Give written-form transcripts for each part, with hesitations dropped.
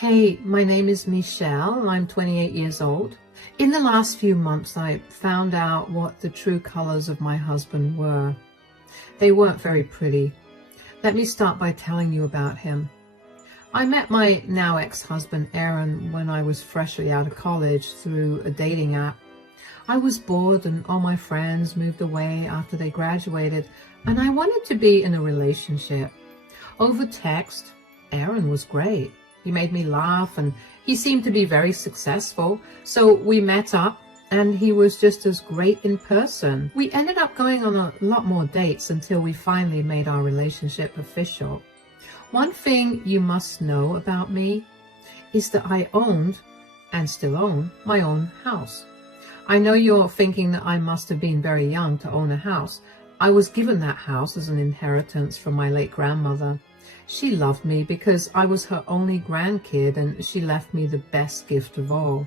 Hey, my name is Michelle. I'm 28 years old. In the last few months, I found out what the true colors of my husband were. They weren't very pretty. Let me start by telling you about him. I met my now ex-husband, Aaron, when I was freshly out of college through a dating app. I was bored and all my friends moved away after they graduated, and I wanted to be in a relationship. Over text, Aaron was great. He made me laugh and he seemed to be very successful. So we met up and he was just as great in person. We ended up going on a lot more dates until we finally made our relationship official. One thing you must know about me is that I owned, and still own, my own house. I know you're thinking that I must have been very young to own a house. I was given that house as an inheritance from my late grandmother. She loved me because I was her only grandkid and she left me the best gift of all.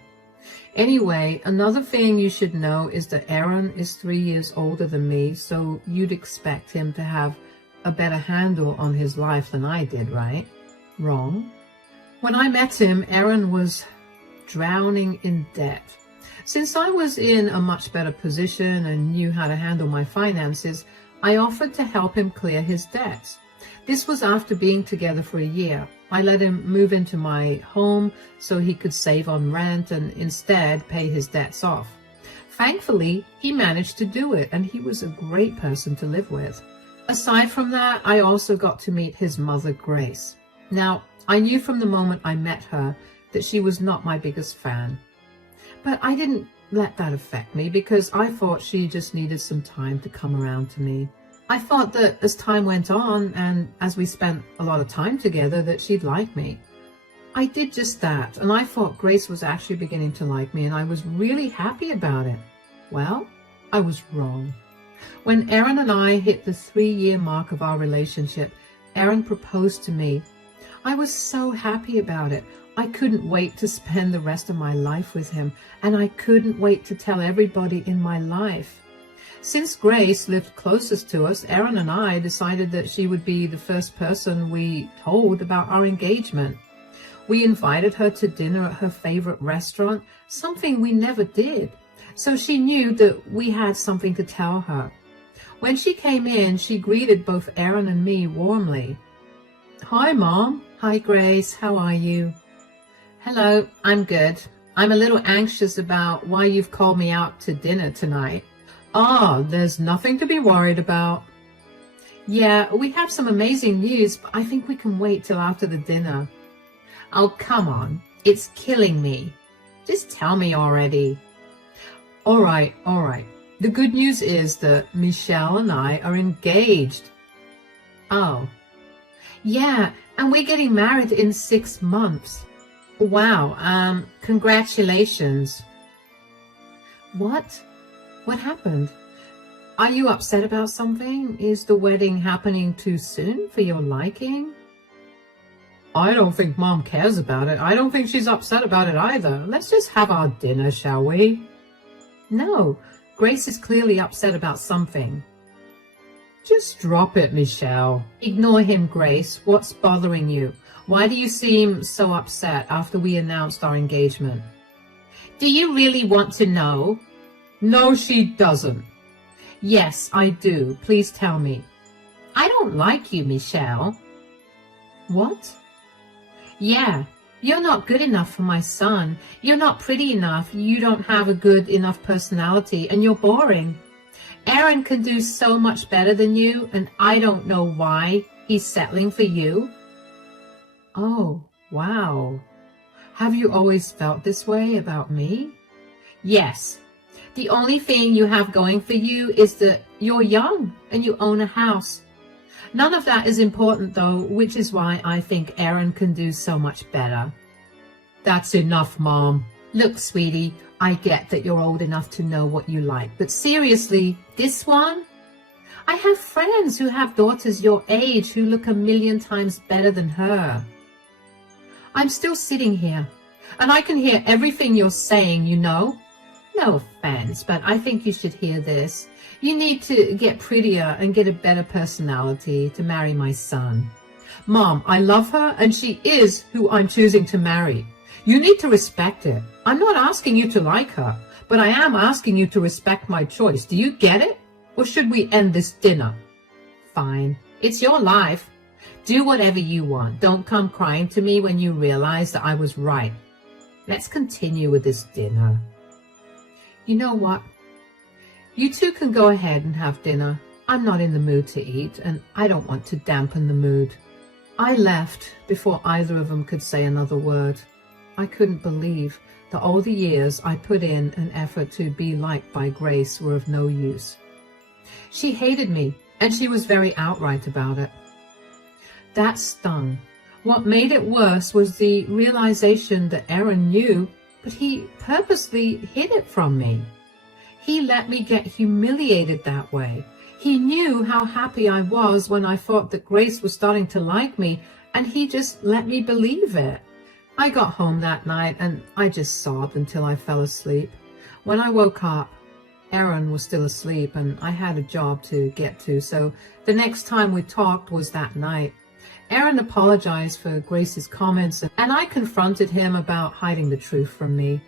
Anyway, another thing you should know is that Aaron is 3 years older than me, so you'd expect him to have a better handle on his life than I did, right? Wrong. When I met him, Aaron was drowning in debt. Since I was in a much better position and knew how to handle my finances, I offered to help him clear his debts. This was after being together for a year. I let him move into my home so he could save on rent and instead pay his debts off. Thankfully, he managed to do it, and he was a great person to live with. Aside from that, I also got to meet his mother, Grace. Now, I knew from the moment I met her that she was not my biggest fan. But I didn't let that affect me because I thought she just needed some time to come around to me. I thought that as time went on and as we spent a lot of time together that she'd like me. I did just that, and I thought Grace was actually beginning to like me, and I was really happy about it. Well, I was wrong. When Aaron and I hit the 3-year mark of our relationship, Aaron proposed to me. I was so happy about it. I couldn't wait to spend the rest of my life with him, and I couldn't wait to tell everybody in my life. Since Grace lived closest to us, Aaron and I decided that she would be the first person we told about our engagement. We invited her to dinner at her favorite restaurant, something we never did, so she knew that we had something to tell her. When she came in, she greeted both Aaron and me warmly. "Hi, Mom." "Hi, Grace. How are you?" "Hello, I'm good. I'm a little anxious about why you've called me out to dinner tonight." "Ah, there's nothing to be worried about." "Yeah, we have some amazing news, but I think we can wait till after the dinner." "Oh, come on. It's killing me. Just tell me already." All right. The good news is that Michelle and I are engaged." "Oh." "Yeah, and we're getting married in 6 months." "Wow, congratulations." "What? What happened? Are you upset about something? Is the wedding happening too soon for your liking?" "I don't think Mom cares about it. I don't think she's upset about it either. Let's just have our dinner, shall we?" "No, Grace is clearly upset about something." "Just drop it, Michelle." "Ignore him, Grace. What's bothering you? Why do you seem so upset after we announced our engagement?" "Do you really want to know?" "No, she doesn't." "Yes, I do. Please tell me." "I don't like you, Michelle." "What?" "Yeah, you're not good enough for my son. You're not pretty enough. You don't have a good enough personality, and you're boring. Aaron can do so much better than you, and I don't know why he's settling for you." "Oh, wow. Have you always felt this way about me?" "Yes. The only thing you have going for you is that you're young and you own a house. None of that is important though, which is why I think Aaron can do so much better." "That's enough, Mom." "Look, sweetie, I get that you're old enough to know what you like, but seriously, this one? I have friends who have daughters your age who look a million times better than her." "I'm still sitting here, and I can hear everything you're saying, you know. No offense, but I think you should hear this. You need to get prettier and get a better personality to marry my son. Mom, I love her and she is who I'm choosing to marry. You need to respect it. I'm not asking you to like her, but I am asking you to respect my choice. Do you get it? Or should we end this dinner? Fine. It's your life. Do whatever you want. Don't come crying to me when you realize that I was right. Let's continue with this dinner. You know what? You two can go ahead and have dinner. I'm not in the mood to eat, and I don't want to dampen the mood. I left before either of them could say another word. I couldn't believe that all the years I put in an effort to be liked by Grace were of no use. She hated me, and she was very outright about it. That stung. What made it worse was the realization that Aaron knew, but he purposely hid it from me. He let me get humiliated that way. He knew how happy I was when I thought that Grace was starting to like me, and he just let me believe it. I got home that night, and I just sobbed until I fell asleep. When I woke up, Aaron was still asleep, and I had a job to get to, so the next time we talked was that night. Aaron apologized for Grace's comments, and I confronted him about hiding the truth from me.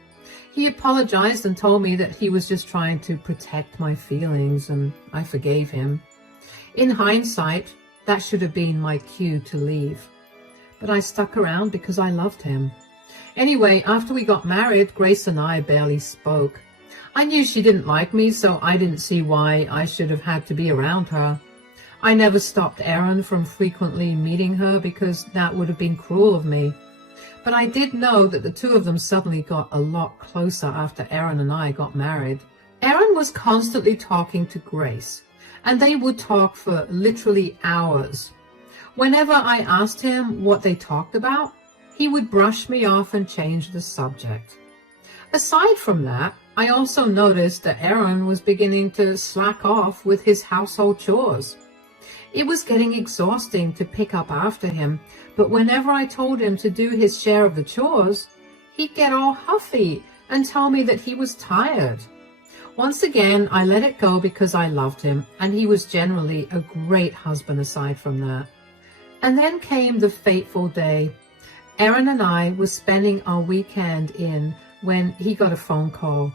He apologized and told me that he was just trying to protect my feelings, and I forgave him. In hindsight, that should have been my cue to leave. But I stuck around because I loved him. Anyway, after we got married, Grace and I barely spoke. I knew she didn't like me, so I didn't see why I should have had to be around her. I never stopped Aaron from frequently meeting her because that would have been cruel of me. But I did know that the two of them suddenly got a lot closer after Aaron and I got married. Aaron was constantly talking to Grace, and they would talk for literally hours. Whenever I asked him what they talked about, he would brush me off and change the subject. Aside from that, I also noticed that Aaron was beginning to slack off with his household chores. It was getting exhausting to pick up after him, but whenever I told him to do his share of the chores, he'd get all huffy and tell me that he was tired. Once again, I let it go because I loved him, and he was generally a great husband aside from that. And then came the fateful day. Aaron and I were spending our weekend in when he got a phone call.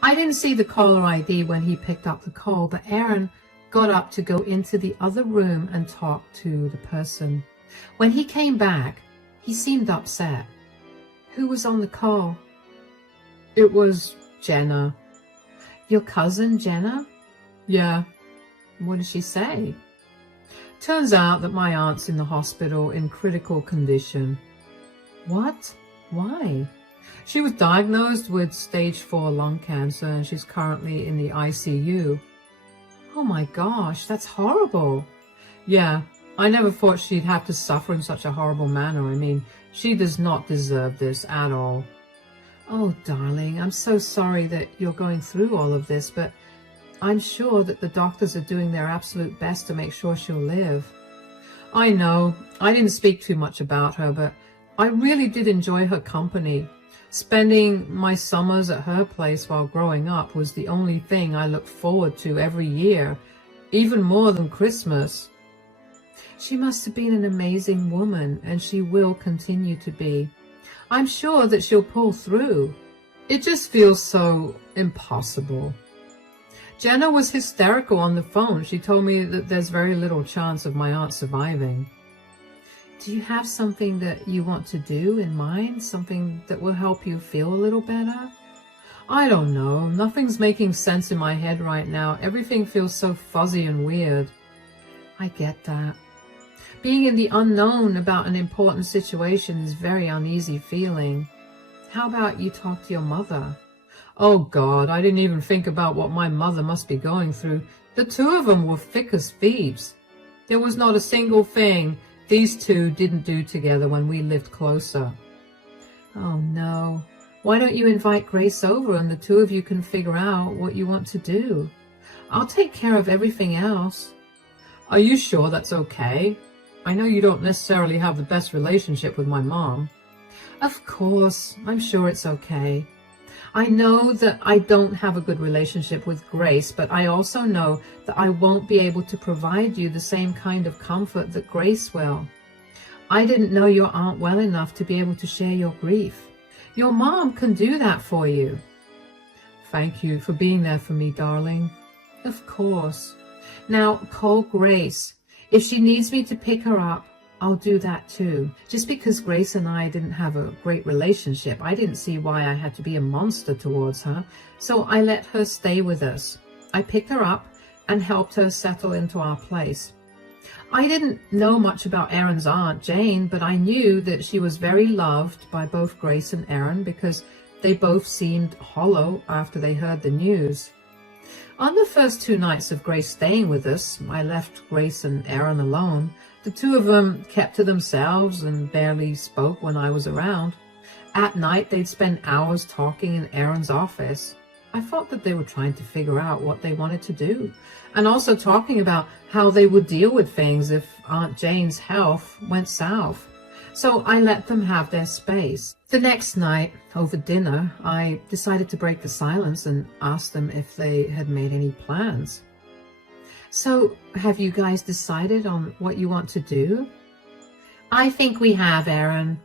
I didn't see the caller ID when he picked up the call, but Aaron got up to go into the other room and talk to the person. When he came back, he seemed upset. Who was on the call? It was Jenna. Your cousin, Jenna? Yeah. What did she say? Turns out that my aunt's in the hospital in critical condition. What? Why? She was diagnosed with stage 4 lung cancer, and she's currently in the ICU. Oh my gosh, that's horrible. Yeah, I never thought she'd have to suffer in such a horrible manner. I mean, she does not deserve this at all. Oh, darling, I'm so sorry that you're going through all of this, but I'm sure that the doctors are doing their absolute best to make sure she'll live. I know, I didn't speak too much about her, but I really did enjoy her company. Spending my summers at her place while growing up was the only thing I looked forward to every year, even more than Christmas. She must have been an amazing woman, and she will continue to be. I'm sure that she'll pull through. It just feels so impossible. Jenna was hysterical on the phone. She told me that there's very little chance of my aunt surviving. Do you have something that you want to do in mind? Something that will help you feel a little better? I don't know. Nothing's making sense in my head right now. Everything feels so fuzzy and weird. I get that. Being in the unknown about an important situation is a very uneasy feeling. How about you talk to your mother? Oh God, I didn't even think about what my mother must be going through. The two of them were thick as thieves. There was not a single thing these two didn't do together when we lived closer. Oh no. Why don't you invite Grace over and the two of you can figure out what you want to do? I'll take care of everything else. Are you sure that's okay? I know you don't necessarily have the best relationship with my mom. Of course, I'm sure it's okay. I know that I don't have a good relationship with Grace, but I also know that I won't be able to provide you the same kind of comfort that Grace will. I didn't know your aunt well enough to be able to share your grief. Your mom can do that for you. Thank you for being there for me, darling. Of course. Now, call Grace. If she needs me to pick her up, I'll do that too. Just because Grace and I didn't have a great relationship, I didn't see why I had to be a monster towards her, so I let her stay with us. I picked her up and helped her settle into our place. I didn't know much about Erin's aunt, Jane, but I knew that she was very loved by both Grace and Erin because they both seemed hollow after they heard the news. On the first 2 nights of Grace staying with us, I left Grace and Erin alone. The 2 of them kept to themselves and barely spoke when I was around. At night, they'd spend hours talking in Erin's office. I thought that they were trying to figure out what they wanted to do, and also talking about how they would deal with things if Aunt Jane's health went south. So I let them have their space. The next night, over dinner, I decided to break the silence and ask them if they had made any plans. So, have you guys decided on what you want to do? I think we have, Erin.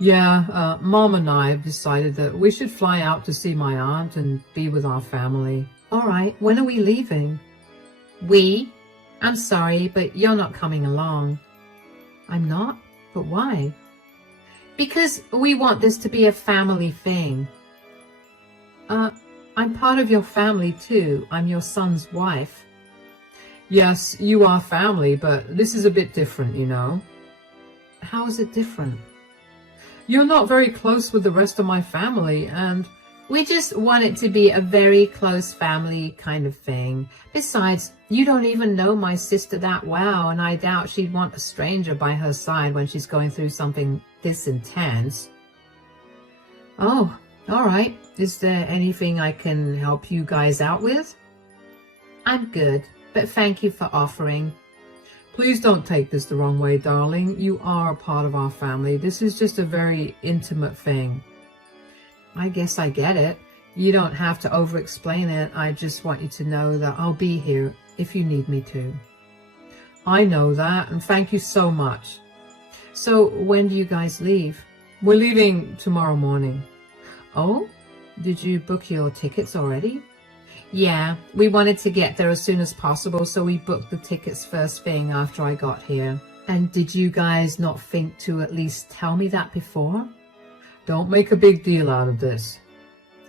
Yeah, Mom and I have decided that we should fly out to see my aunt and be with our family. All right, when are we leaving? We? I'm sorry, but you're not coming along. I'm not? But why? Because we want this to be a family thing. I'm part of your family too. I'm your son's wife. Yes, you are family, but this is a bit different, you know. How is it different? You're not very close with the rest of my family, and we just want it to be a very close family kind of thing. Besides, you don't even know my sister that well, and I doubt she'd want a stranger by her side when she's going through something this intense. Oh, all right. Is there anything I can help you guys out with? I'm good, but thank you for offering. Please don't take this the wrong way, darling. You are a part of our family. This is just a very intimate thing. I guess I get it. You don't have to over-explain it. I just want you to know that I'll be here if you need me to. I know that, and thank you so much. So, when do you guys leave? We're leaving tomorrow morning. Oh? Did you book your tickets already? Yeah, we wanted to get there as soon as possible, so we booked the tickets first thing after I got here. And did you guys not think to at least tell me that before? Don't make a big deal out of this.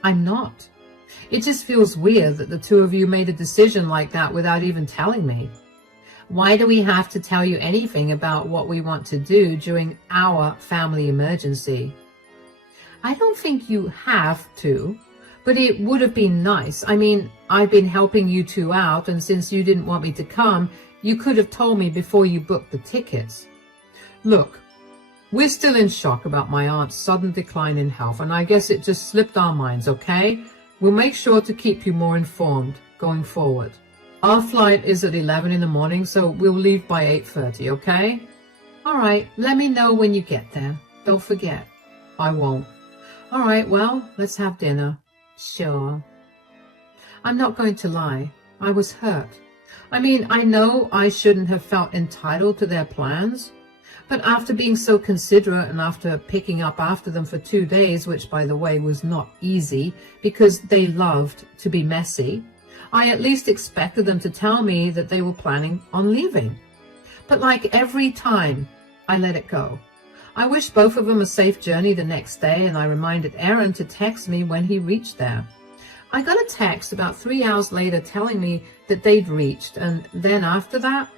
I'm not. It just feels weird that the 2 of you made a decision like that without even telling me. Why do we have to tell you anything about what we want to do during our family emergency? I don't think you have to. But it would have been nice. I mean, I've been helping you 2 out, and since you didn't want me to come, you could have told me before you booked the tickets. Look, we're still in shock about my aunt's sudden decline in health, and I guess it just slipped our minds, okay? We'll make sure to keep you more informed going forward. Our flight is at 11 in the morning, so we'll leave by 8:30, okay? All right, let me know when you get there. Don't forget. I won't. All right, well, let's have dinner. Sure. I'm not going to lie. I was hurt. I mean, I know I shouldn't have felt entitled to their plans, but after being so considerate and after picking up after them for 2 days, which, by the way, was not easy because they loved to be messy, I at least expected them to tell me that they were planning on leaving. But like every time, I let it go. I wished both of them a safe journey the next day, and I reminded Erin to text me when he reached there. I got a text about 3 hours later telling me that they'd reached, and then after that,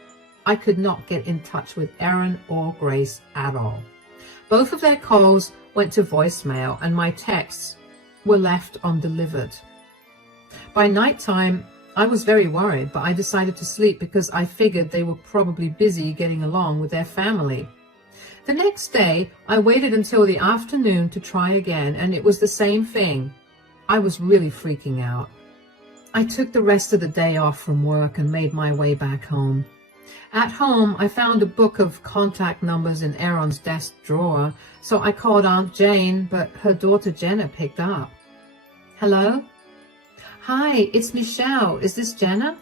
I could not get in touch with Erin or Grace at all. Both of their calls went to voicemail, and my texts were left undelivered. By nighttime, I was very worried, but I decided to sleep because I figured they were probably busy getting along with their family. The next day, I waited until the afternoon to try again, and it was the same thing. I was really freaking out. I took the rest of the day off from work and made my way back home. At home, I found a book of contact numbers in Erin's desk drawer, so I called Aunt Jane, but her daughter Jenna picked up. Hello? Hi, it's Michelle. Is this Jenna?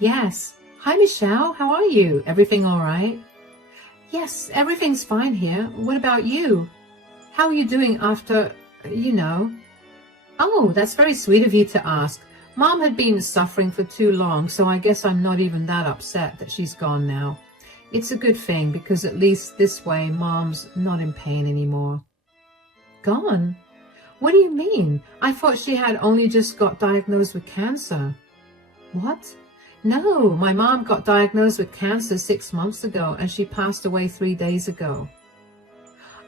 Yes. Hi, Michelle. How are you? Everything all right? Yes, everything's fine here. What about you? How are you doing after, you know? Oh, that's very sweet of you to ask. Mom had been suffering for too long, so I guess I'm not even that upset that she's gone now. It's a good thing because at least this way Mom's not in pain anymore. Gone? What do you mean? I thought she had only just got diagnosed with cancer. What? No, my mom got diagnosed with cancer 6 months ago and she passed away 3 days ago.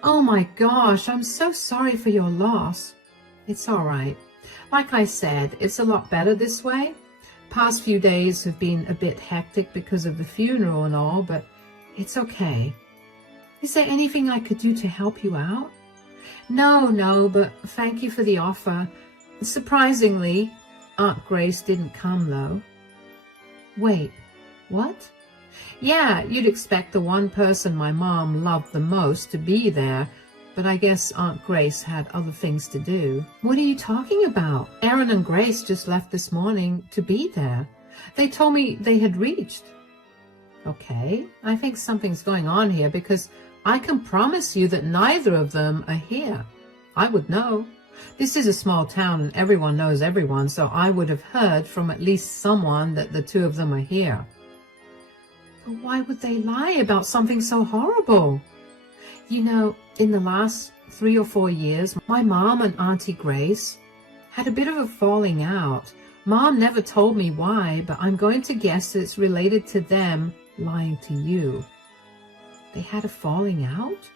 Oh my gosh, I'm so sorry for your loss. It's all right. Like I said, it's a lot better this way. Past few days have been a bit hectic because of the funeral and all, but it's okay. Is there anything I could do to help you out? No, but thank you for the offer. Surprisingly, Aunt Grace didn't come though. Wait, what? Yeah, you'd expect the one person my mom loved the most to be there, but I guess Aunt Grace had other things to do. What are you talking about? Aaron and Grace just left this morning to be there. They told me they had reached. Okay, I think something's going on here because I can promise you that neither of them are here. I would know. This is a small town and everyone knows everyone, so I would have heard from at least someone that the two of them are here. But why would they lie about something so horrible? You know, in the last 3 or 4 years, my mom and Auntie Grace had a bit of a falling out. Mom never told me why, but I'm going to guess it's related to them lying to you. They had a falling out?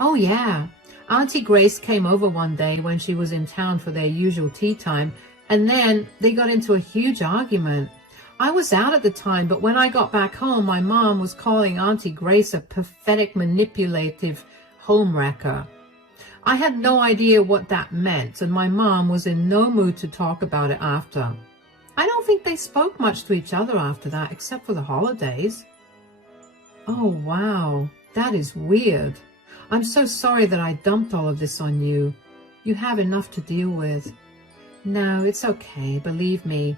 Oh yeah. Auntie Grace came over one day when she was in town for their usual tea time, and then they got into a huge argument. I was out at the time, but when I got back home, my mom was calling Auntie Grace a pathetic, manipulative homewrecker. I had no idea what that meant, and my mom was in no mood to talk about it after. I don't think they spoke much to each other after that, except for the holidays. Oh, wow. That is weird. I'm so sorry that I dumped all of this on you. You have enough to deal with. No, it's okay, believe me.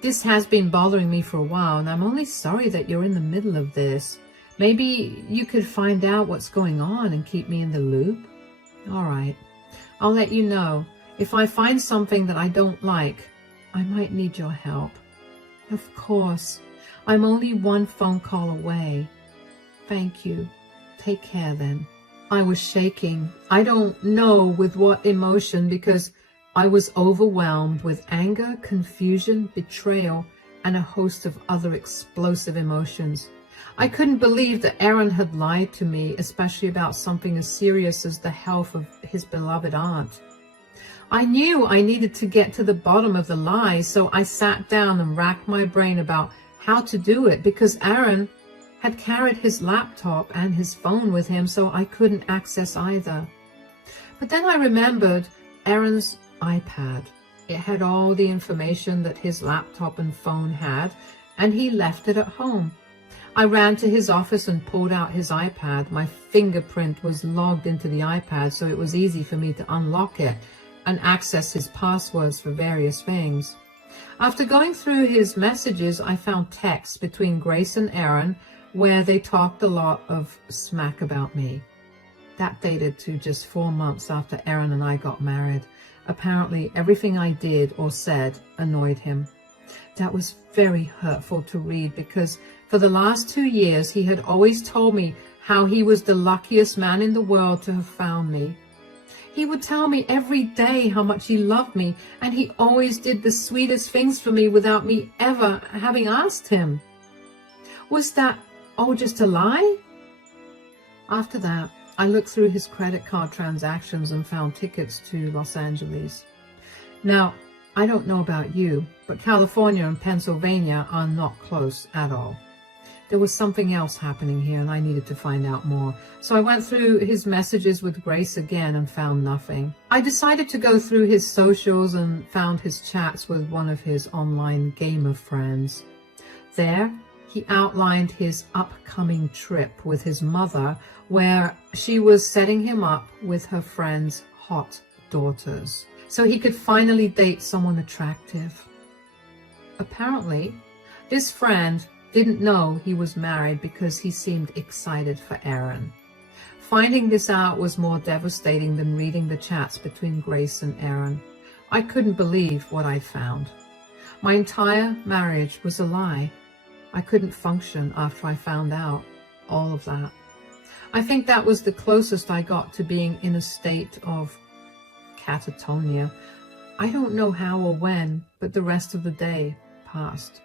This has been bothering me for a while, and I'm only sorry that you're in the middle of this. Maybe you could find out what's going on and keep me in the loop? All right. I'll let you know. If I find something that I don't like, I might need your help. Of course. I'm only one phone call away. Thank you. Take care then. I was shaking. I don't know with what emotion because I was overwhelmed with anger, confusion, betrayal, and a host of other explosive emotions. I couldn't believe that Aaron had lied to me, especially about something as serious as the health of his beloved aunt. I knew I needed to get to the bottom of the lie, so I sat down and racked my brain about how to do it because Aaron had carried his laptop and his phone with him, so I couldn't access either. But then I remembered Aaron's iPad. It had all the information that his laptop and phone had, and he left it at home. I ran to his office and pulled out his iPad. My fingerprint was logged into the iPad, so it was easy for me to unlock it and access his passwords for various things. After going through his messages, I found texts between Grace and Aaron where they talked a lot of smack about me. That dated to just 4 months after Aaron and I got married. Apparently, everything I did or said annoyed him. That was very hurtful to read because for the last 2 years, he had always told me how he was the luckiest man in the world to have found me. He would tell me every day how much he loved me, and he always did the sweetest things for me without me ever having asked him. Was that all just a lie? After that, I looked through his credit card transactions and found tickets to Los Angeles. Now, I don't know about you, but California and Pennsylvania are not close at all. There was something else happening here and I needed to find out more. So I went through his messages with Grace again and found nothing. I decided to go through his socials and found his chats with one of his online gamer friends. There, he outlined his upcoming trip with his mother, where she was setting him up with her friend's hot daughters, so he could finally date someone attractive. Apparently, this friend didn't know he was married because he seemed excited for Aaron. Finding this out was more devastating than reading the chats between Grace and Aaron. I couldn't believe what I'd found. My entire marriage was a lie. I couldn't function after I found out all of that. I think that was the closest I got to being in a state of catatonia. I don't know how or when, but the rest of the day passed.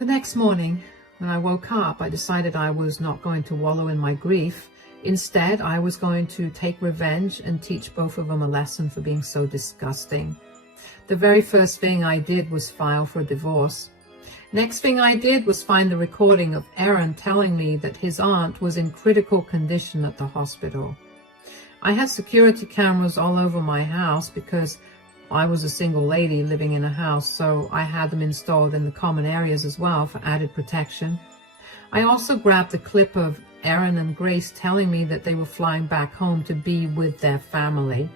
The next morning, when I woke up, I decided I was not going to wallow in my grief. Instead, I was going to take revenge and teach both of them a lesson for being so disgusting. The very first thing I did was file for a divorce. Next thing I did was find the recording of Aaron telling me that his aunt was in critical condition at the hospital. I had security cameras all over my house because I was a single lady living in a house, so I had them installed in the common areas as well for added protection. I also grabbed the clip of Aaron and Grace telling me that they were flying back home to be with their family.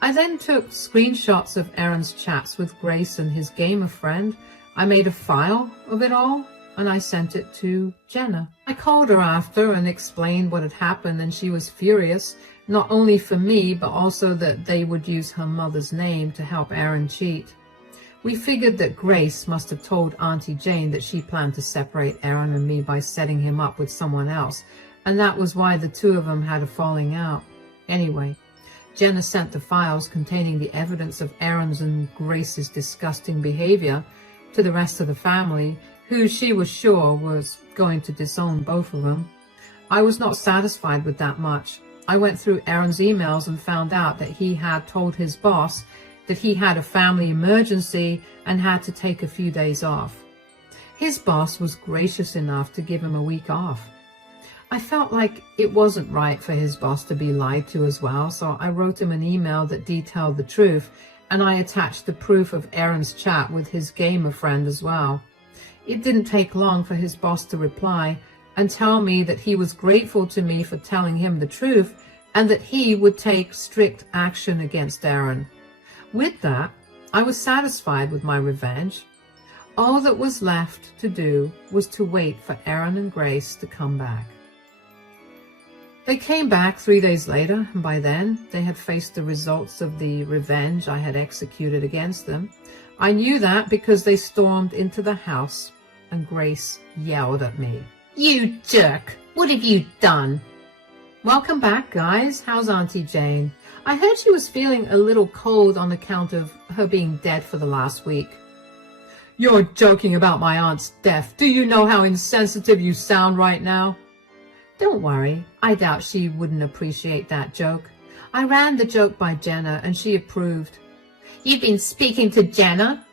I then took screenshots of Aaron's chats with Grace and his gamer friend. I made a file of it all, and I sent it to Jenna. I called her after and explained what had happened, and she was furious, not only for me, but also that they would use her mother's name to help Aaron cheat. We figured that Grace must have told Auntie Jane that she planned to separate Aaron and me by setting him up with someone else, and that was why the two of them had a falling out. Anyway, Jenna sent the files containing the evidence of Aaron's and Grace's disgusting behavior to the rest of the family, who she was sure was going to disown both of them. I was not satisfied with that much. I went through Aaron's emails and found out that he had told his boss that he had a family emergency and had to take a few days off. His boss was gracious enough to give him a week off. I felt like it wasn't right for his boss to be lied to as well, so I wrote him an email that detailed the truth, and I attached the proof of Aaron's chat with his gamer friend as well. It didn't take long for his boss to reply and tell me that he was grateful to me for telling him the truth and that he would take strict action against Aaron. With that, I was satisfied with my revenge. All that was left to do was to wait for Aaron and Grace to come back. They came back 3 days later, and by then they had faced the results of the revenge I had executed against them. I knew that because they stormed into the house and Grace yelled at me. "You jerk! What have you done?" "Welcome back, guys. How's Auntie Jane? I heard she was feeling a little cold on account of her being dead for the last week." "You're joking about my aunt's death. Do you know how insensitive you sound right now?" "Don't worry. I doubt she wouldn't appreciate that joke. I ran the joke by Jenna and she approved." "You've been speaking to Jenna?"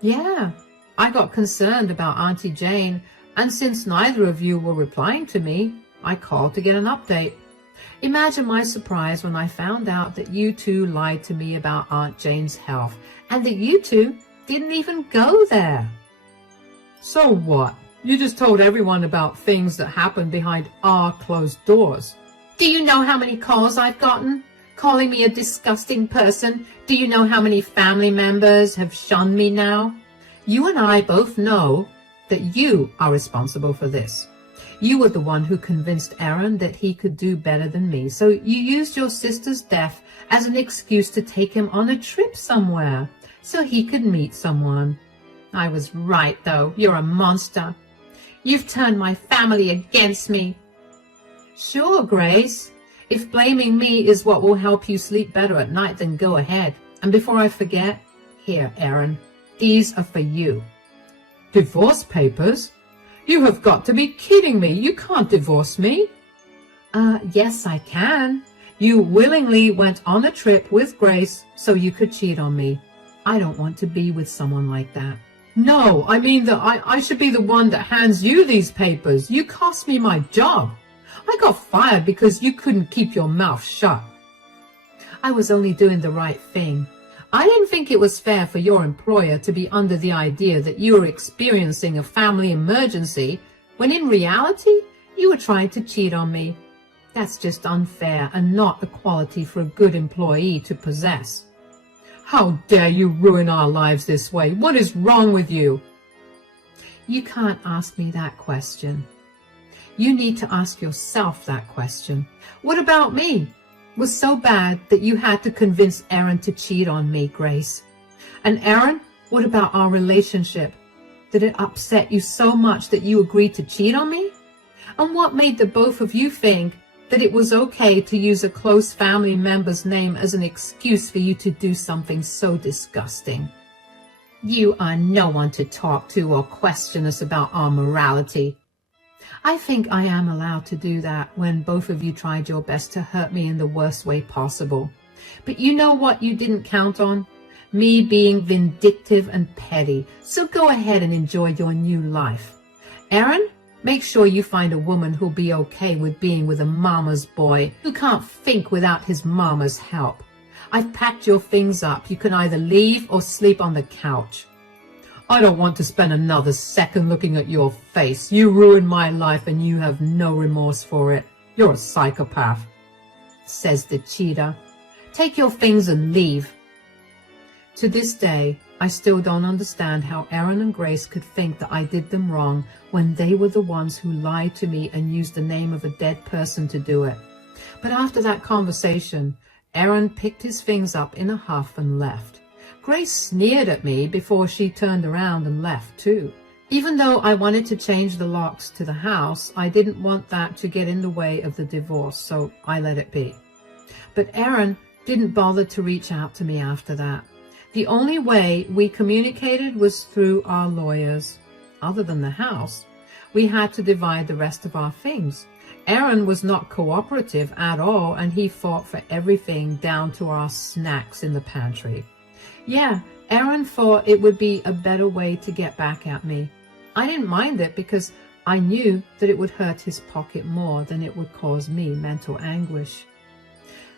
"Yeah. I got concerned about Auntie Jane, and since neither of you were replying to me, I called to get an update. Imagine my surprise when I found out that you two lied to me about Aunt Jane's health, and that you two didn't even go there." "So what? You just told everyone about things that happened behind our closed doors." "Do you know how many calls I've gotten? Calling me a disgusting person? Do you know how many family members have shunned me now? You and I both know that you are responsible for this. You were the one who convinced Aaron that he could do better than me, so you used your sister's death as an excuse to take him on a trip somewhere, so he could meet someone. I was right, though. You're a monster. You've turned my family against me." "Sure, Grace. If blaming me is what will help you sleep better at night, then go ahead. And before I forget, here, Aaron, these are for you." "Divorce papers? You have got to be kidding me. You can't divorce me." Yes, I can. You willingly went on a trip with Grace so you could cheat on me. I don't want to be with someone like that." "No, I mean that I should be the one that hands you these papers. You cost me my job. I got fired because you couldn't keep your mouth shut." "I was only doing the right thing. I didn't think it was fair for your employer to be under the idea that you were experiencing a family emergency when in reality you were trying to cheat on me. That's just unfair and not a quality for a good employee to possess." "How dare you ruin our lives this way? What is wrong with you?" You can't ask me that question. You need to ask yourself that question. What about me? Was so bad that you had to convince Aaron to cheat on me, Grace? And Aaron, what about our relationship? Did it upset you so much that you agreed to cheat on me? And what made the both of you think that it was okay to use a close family member's name as an excuse for you to do something so disgusting? You are no one to talk to or question us about our morality. I think I am allowed to do that when both of you tried your best to hurt me in the worst way possible. But you know what you didn't count on? Me being vindictive and petty. So go ahead and enjoy your new life. Aaron, make sure you find a woman who'll be okay with being with a mama's boy who can't think without his mama's help. I've packed your things up. You can either leave or sleep on the couch. I don't want to spend another second looking at your face. You ruined my life and you have no remorse for it. You're a psychopath, says the cheater. Take your things and leave. To this day, I still don't understand how Aaron and Grace could think that I did them wrong when they were the ones who lied to me and used the name of a dead person to do it. But after that conversation, Aaron picked his things up in a huff and left. Grace sneered at me before she turned around and left too. Even though I wanted to change the locks to the house, I didn't want that to get in the way of the divorce, so I let it be. But Aaron didn't bother to reach out to me after that. The only way we communicated was through our lawyers. Other than the house, we had to divide the rest of our things. Aaron was not cooperative at all, and he fought for everything down to our snacks in the pantry. Yeah, Aaron thought it would be a better way to get back at me. I didn't mind it because I knew that it would hurt his pocket more than it would cause me mental anguish.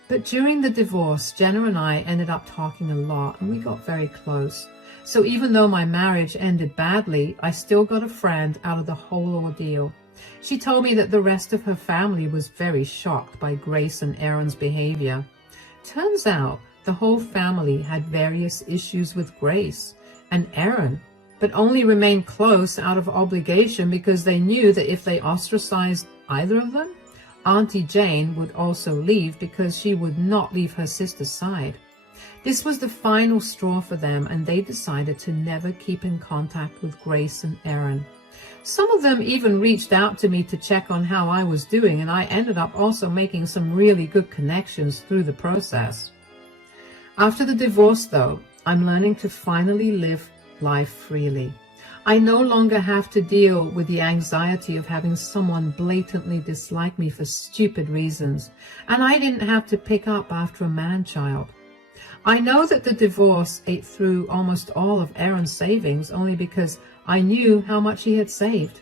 But during the divorce, Jenna and I ended up talking a lot, and we got very close. So even though my marriage ended badly, I still got a friend out of the whole ordeal. She told me that the rest of her family was very shocked by Grace and Aaron's behavior. Turns out the whole family had various issues with Grace and Aaron, but only remained close out of obligation because they knew that if they ostracized either of them, Auntie Jane would also leave because she would not leave her sister's side. This was the final straw for them, and they decided to never keep in contact with Grace and Aaron. Some of them even reached out to me to check on how I was doing, and I ended up also making some really good connections through the process. After the divorce, though, I'm learning to finally live life freely. I no longer have to deal with the anxiety of having someone blatantly dislike me for stupid reasons, and I didn't have to pick up after a man-child. I know that the divorce ate through almost all of Aaron's savings only because I knew how much he had saved.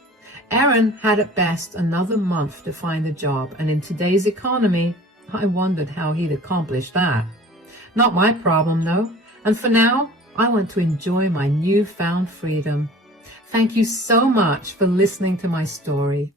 Aaron had at best another month to find a job, and in today's economy, I wondered how he'd accomplish that. Not my problem, though, and for now, I want to enjoy my newfound freedom. Thank you so much for listening to my story.